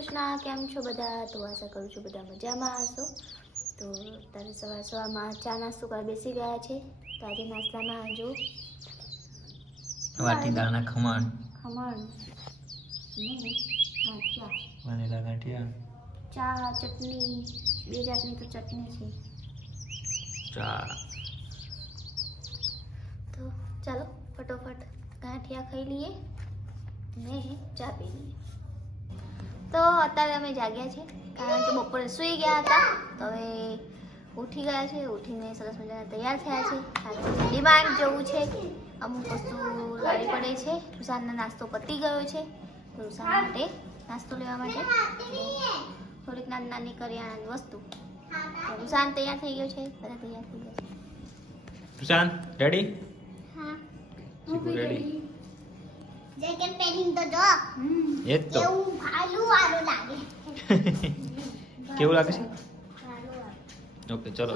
કૃષ્ણ કેમ છો બધા? તો આશા કરું છું બધા મજામાં હશો. તો તારે સવાર સવારમાં ચા નાસ્તો કરવા બેસી ગયા છે. તો આજે નાસ્તામાં જો વાટી દાણા ખમણ. ખમણ વનેલા ગાંઠિયા. ચા ચટણી બે જાતની તો ચટણી છે. ચા. તો ચાલો ફટોફટ ગાંઠિયા ખાઈ લઈએ ને ચા પી લઈએ. તો અત્યારે અમે જાગ્યા છે કારણ કે બપોરે સૂઈ ગયા હતા. તો હવે ઉઠી ગયા છે ઉઠીને સરસ મજાના તૈયાર થયા છે આજે ડિમાન્ડ જવું છે. અમુક વસ્તુ લાવી પડે છે. રૂસાનનો નાસ્તો પતી ગયો છે તો રૂસાન માટે નાસ્તો લેવા માટે. થોડીક નાની નાની કરિયાણાની વસ્તુ. રૂસાન તૈયાર થઈ ગયો છે બધા તૈયાર થઈ ગયા છે. સુશાંત રેડી હા. રેડી જેકેટ પહેરીને તો જો. એ જ તો. એવું ભાલું વાળું લાગે. કેવું લાગે છે? ઓકે ચલો.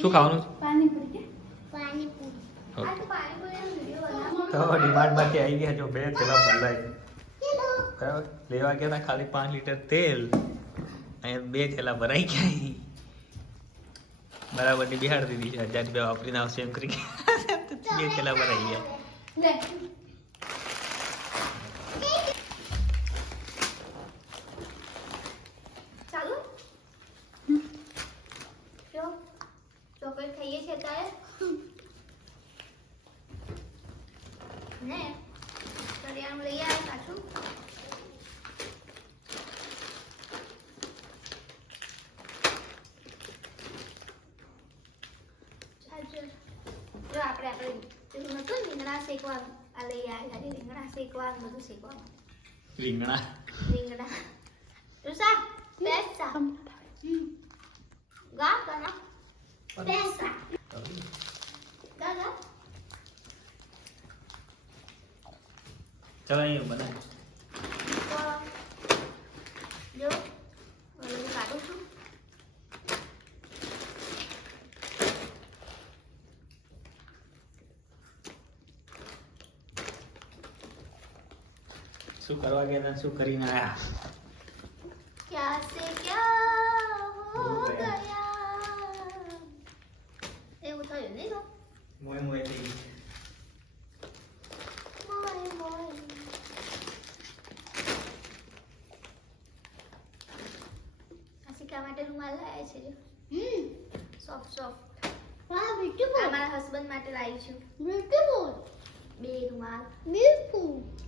શું ખાવાનું? પાણીપુરી આ તો પાણીપુરીનો વીડિયો બનાવો. તો ડિમાન્ડમાંથી આવી ગયા જો બે થેલા બદલાય બરાબર? લેવા ગયા હતા ખાલી પાંચ લીટર તેલ. અહીંયા બે થેલા ભરાઈ ગયા બરાબરની બિહાડ દીધી છે હજાર રૂપિયા વાપરીને આવશે એમ કરી બે થેલા ભરાઈ ગયા. લે. ચાલો જો ચોકલેટ ખાઈએ છીએ અત્યારે ને કરિયાણું લઈ આવે પાછું ચાલજો. જો આપણે આપણે પેલું નતું ને રીંગણા શેકવાનું આ લઈ આવ્યા રીંગણા શેકવાનું બધું શેકવાનું રીંગણા રીંગણા રુસા બેસા ગા ગા બેસા ગા ગા ચલો અહીંયા બનાય તો જો હવે કાઢું છું શું કરવા ગયા શું કરીને આવ્યા ક્યાં માટે રૂમાલ લાયા છે હમ. સોફ્ટ સોફ્ટ વાહ બ્યુટીફુલ મારા હસબન્ડ માટે લાવી છું. બ્યુટીફુલ બે રૂમાલ. બ્યુટીફુલ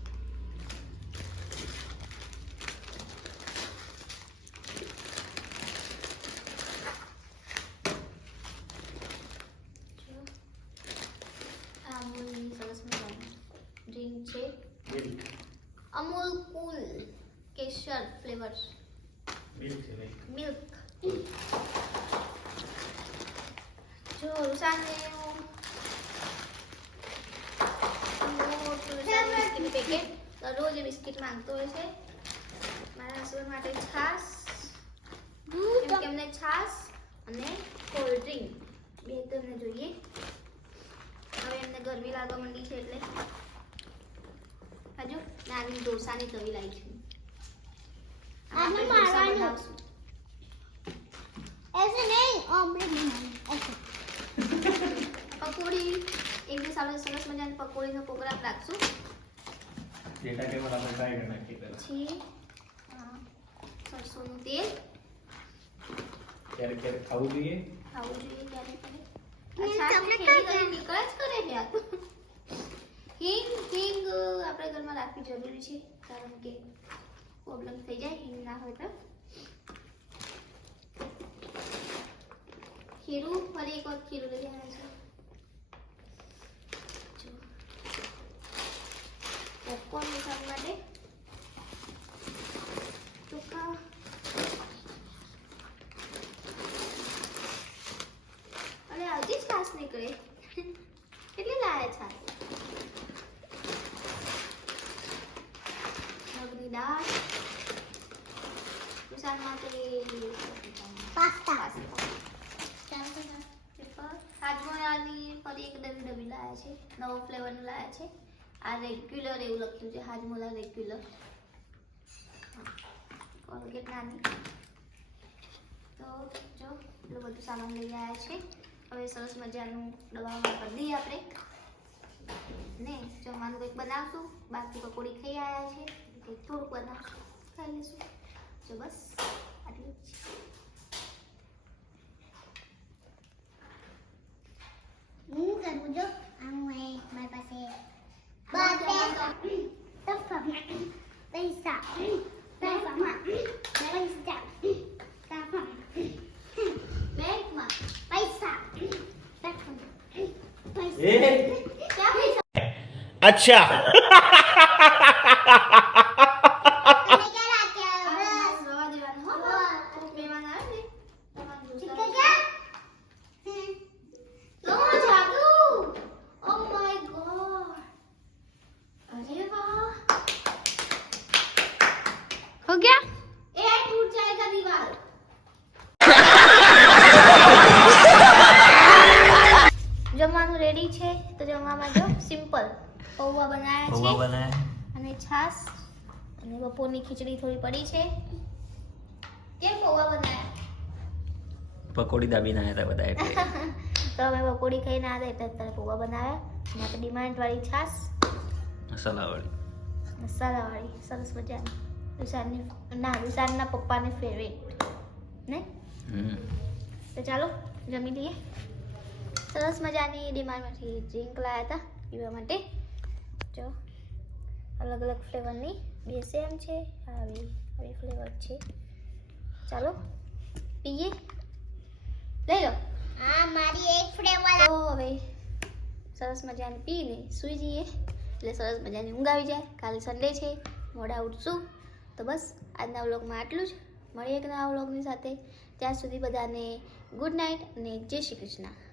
કેસર ફ્લેવર મિલ્ક છે મિલ્ક જો રૂસાને બિસ્કિટ પેકેટ રોજ એ બિસ્કિટ માંગતો હોય છે મારા હસબન્ડ માટે છાશ દૂધ કે એમને છાશ અને કોલ્ડ ડ્રિંક બે તો એમને જોઈએ હવે એમને ગરમી લાગવા માંડી છે એટલે હજુ નાની ઢોસાની તવી લાવી છું આપણે ઢોસા મારવાનું. બનાવશું. ऐसे नहीं ऑमलेट बनाना ऐसे પકોડી એક દિવસ આપણે સરસ મજાની પકોડીનો પ્રોગ્રામ રાખશું ડેટા ટેબલ આપણે ટ્રાય કરી નાખીએ પહેલા પછી અ, સરસોનું તેલ ક્યારેક ક્યારેક ખાવું જોઈએ ખાવું જોઈએ ત્યારે ત્યારે મેં અચ્છા ચોકલેટ ખેડી ખાધી. કરી નીકળે જ કરે છે આ તો હિંગ હિંગ આપણે ઘરમાં રાખવી જરૂરી છે કારણ કે પ્રોબ્લેમ થઈ જાય હિંગ ના હોય તો. ખીરું ફરી એક વખત ખીરું લઈ આવે છે જો. પોપકોર્ન મિસાલ માટે ચોખા અને હજી છાશ નીકળે કેટલી લાયા છાશ મગની દાળ પાસ્તા આજમાં આની ફરી એક ડબી નવી લાયા છે નવો ફ્લેવર લાયા છે આ રેગ્યુલર એવું લખ્યું છે હાજમોલા રેગ્યુલર કોલગેટ નાની તો જો એટલું બધું સામાન લઈ આવ્યા છે હવે સરસ મજાનું દવામાં કરી દઈએ આપણે ને જમવાનું કંઈક બનાવશું બાકી પકોડી ખાઈ આવ્યા છે થોડુંક બનાવશું ખાઈ લઈશું જો બસ આટલું જ છે હું કરું જો આમ હોય મારી પાસે પૈસા પૈસા પૈસા પૈસા બેંકમાં પૈસા ક્યાં પૈસા अच्छा જમવાનું રેડી છે તો જમવામાં જો સિમ્પલ પૌવા બનાવ્યા છે અને છાસ અને બપોરની ખીચડી થોડી પડી છે. કેમ પૌવા બનાવ્યા પકોડી દાબીને આવ્યા હતા બધા તો અમે પકોડી ખાઈને આવ્યા એટલે અત્યારે પૌવા બનાવ્યા અને આપણે ડિમાન્ડવાળી છાસ મસાલાવાળી. મસાલાવાળી. સરસ મજાની. વિશાલની ના વિશાલના પપ્પાની ફેવરેટ ને તો ચાલો જમી લઈએ. સરસ મજાની ડિમાન્ડમાંથી ડ્રિંક લાવ્યા હતા પીવા માટે. જો અલગ અલગ ફ્લેવરની બે સેમ છે આવી આવી ફ્લેવર છે. ચાલો પીએ? લઈ લો. હા મારી એક ફ્લેવર તો હવે સરસ મજાની પીને સૂઈ જઈએ. એટલે સરસ મજાની ઊંઘ આવી જાય. કાલે સન્ડે છે મોડા ઉઠશું. તો બસ આજના વ્લોગમાં આટલું જ. મળીએ એક નવા વ્લોગની સાથે. ત્યાં સુધી બધાને ગુડ નાઇટ અને જય શ્રી કૃષ્ણ.